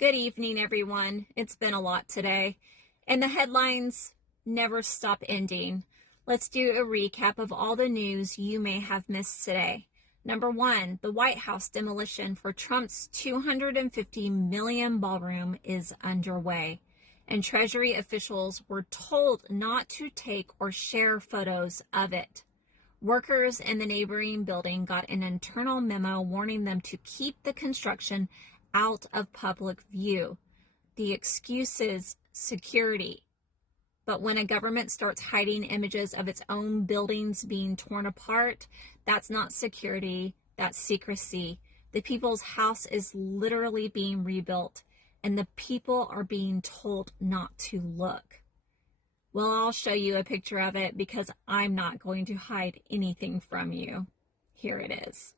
Good evening, everyone. It's been a lot today, and the headlines never stop ending. Let's do a recap of all the news you may have missed today. Number one, the White House demolition for Trump's $250 million ballroom is underway, and Treasury officials were told not to take or share photos of it. Workers in the neighboring building got an internal memo warning them to keep the construction out of public view. The excuse is security. But when a government starts hiding images of its own buildings being torn apart, that's not security, that's secrecy. The people's house is literally being rebuilt, and the people are being told not to look. Well, I'll show you a picture of it because I'm not going to hide anything from you. Here it is.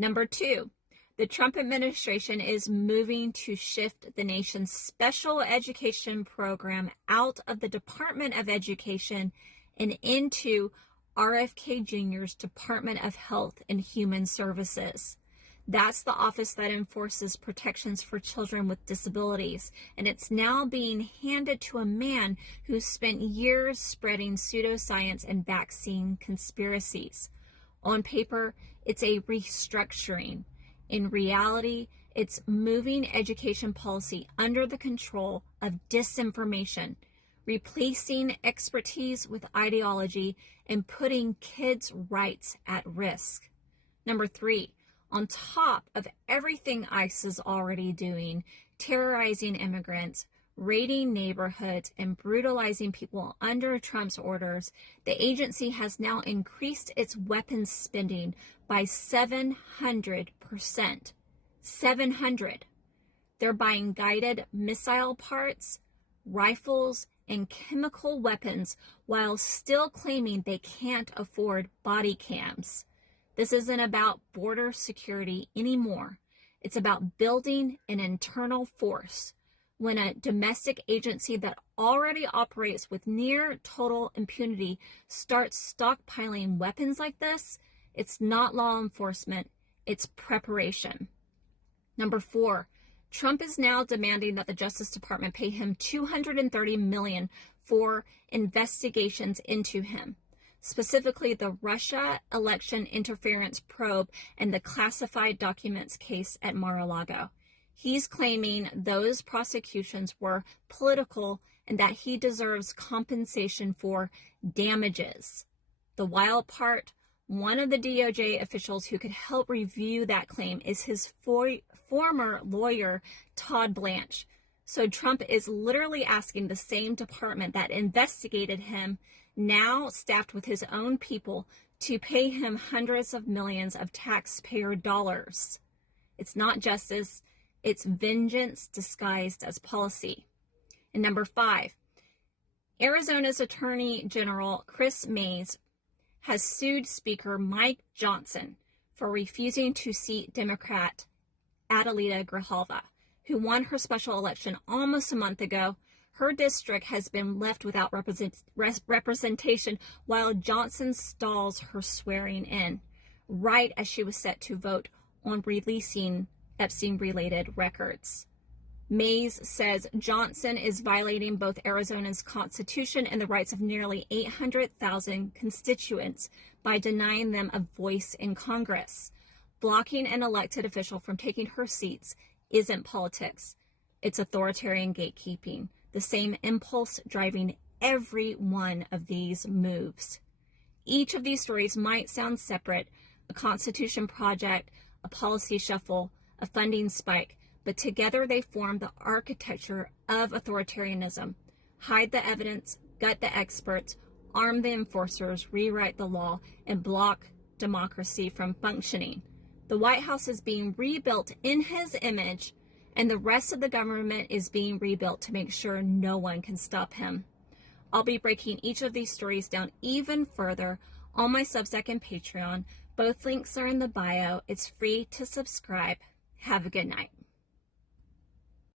Number two, the Trump administration is moving to shift the nation's special education program out of the Department of Education and into RFK Jr.'s Department of Health and Human Services. That's the office that enforces protections for children with disabilities, and it's now being handed to a man who spent years spreading pseudoscience and vaccine conspiracies. On paper, it's a restructuring. In reality, it's moving education policy under the control of disinformation, replacing expertise with ideology, and putting kids' rights at risk. Number three, on top of everything ICE is already doing, terrorizing immigrants, raiding neighborhoods, and brutalizing people under Trump's orders, the agency has now increased its weapons spending by 700%. 700. They're buying guided missile parts, rifles, and chemical weapons while still claiming they can't afford body cams. This isn't about border security anymore. It's about building an internal force. When a domestic agency that already operates with near total impunity starts stockpiling weapons like this, it's not law enforcement, it's preparation. Number four, Trump is now demanding that the Justice Department pay him $230 million for investigations into him, specifically the Russia election interference probe and the classified documents case at Mar-a-Lago. He's claiming those prosecutions were political and that he deserves compensation for damages. The wild part, one of the DOJ officials who could help review that claim is his former lawyer, Todd Blanche. So Trump is literally asking the same department that investigated him, now staffed with his own people, to pay him hundreds of millions of taxpayer dollars. It's not justice. It's vengeance disguised as policy. And number five, Arizona's Attorney General Kris Mayes has sued Speaker Mike Johnson for refusing to seat Democrat Adelita Grijalva, who won her special election almost a month ago. Her district has been left without representation while Johnson stalls her swearing in, right as she was set to vote on releasing Epstein-related records. Mayes says Johnson is violating both Arizona's constitution and the rights of nearly 800,000 constituents by denying them a voice in Congress. Blocking an elected official from taking her seats isn't politics. It's authoritarian gatekeeping, the same impulse driving every one of these moves. Each of these stories might sound separate, a Constitution project, a policy shuffle, a funding spike, but together they form the architecture of authoritarianism. Hide the evidence, gut the experts, arm the enforcers, rewrite the law, and block democracy from functioning. The White House is being rebuilt in his image, and the rest of the government is being rebuilt to make sure no one can stop him. I'll be breaking each of these stories down even further on my Substack and Patreon. Both links are in the bio. It's free to subscribe. Have a good night.